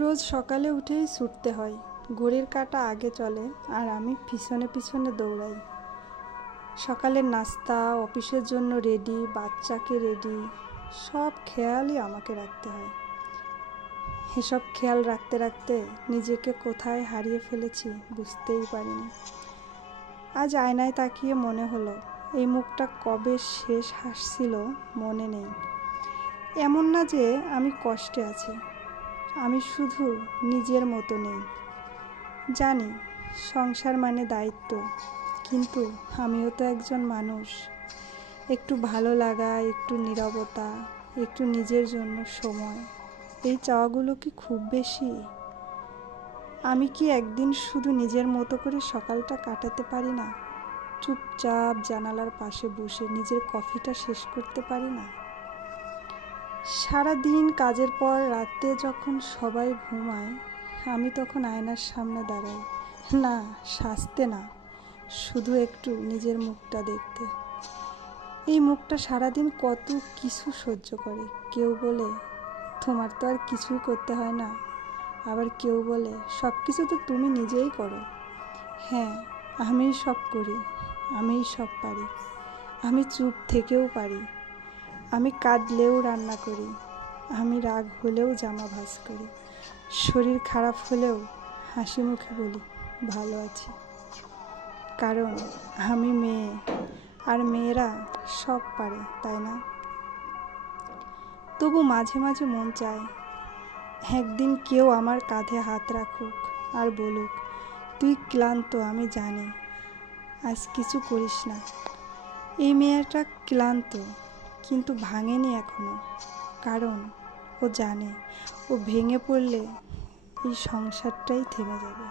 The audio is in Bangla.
রোজ সকালে উঠেই ছুটতে হয়। ঘড়ির কাঁটা আগে চলে আর আমি পিছনে পিছনে দৌড়াই। সকালের নাস্তা, অফিসের জন্য রেডি, বাচ্চাকে রেডি, সব খেয়ালই আমাকে রাখতে হয়। এসব খেয়াল রাখতে রাখতে নিজেকে কোথায় হারিয়ে ফেলেছি বুঝতেই পারিনি। আজ আয়নায় তাকিয়ে মনে হলো এই মুখটা কবে শেষ হাসছিল মনে নেই। এমন না যে আমি কষ্টে আছি, আমি শুধু নিজের মতো নেই। জানি সংসার মানে দায়িত্ব, কিন্তু আমিও তো একজন মানুষ। একটু ভালো লাগা, একটু নীরবতা, একটু নিজের জন্য সময়, এই চাওয়াগুলো কি খুব বেশি? আমি কি একদিন শুধু নিজের মতো করে সকালটা কাটাতে পারি না? চুপচাপ জানালার পাশে বসে নিজের কফিটা শেষ করতে পারি না? সারা দিন কাজের পর রাতে যখন সবাই ঘুমায়, আমি তখন আয়নার সামনে দাঁড়াই, না সাজতে না, শুধু একটু নিজের মুখটা দেখতে। এই মুখটা সারাদিন কত কিছু সহ্য করে। কেউ বলে তোমার তো আর কিছুই করতে হয় না, আবার কেউ বলে সব কিছু তো তুমি নিজেই করো। হ্যাঁ, আমিই সব করি, আমিই সব পারি। আমি চুপ থেকেও পারি, আমি কাঁদলেও রান্না করি, আমি রাগ হলেও জামা ভাঁজ করি, শরীর খারাপ হলেও হাসি মুখে বলি ভালো আছি। কারণ আমি মেয়ে, আর মেয়েরা সব পারে, তাই না? তবু মাঝে মাঝে মন চায় একদিন কেউ আমার কাঁধে হাত রাখুক আর বলুক তুই ক্লান্ত আমি জানি, আজ কিছু করিস না। এই মেয়েটা ক্লান্ত, কিন্তু ভাঙেনি এখনো, কারণ ও জানে ও ভেঙে পড়লে এই সংসারটাই থেমে যাবে।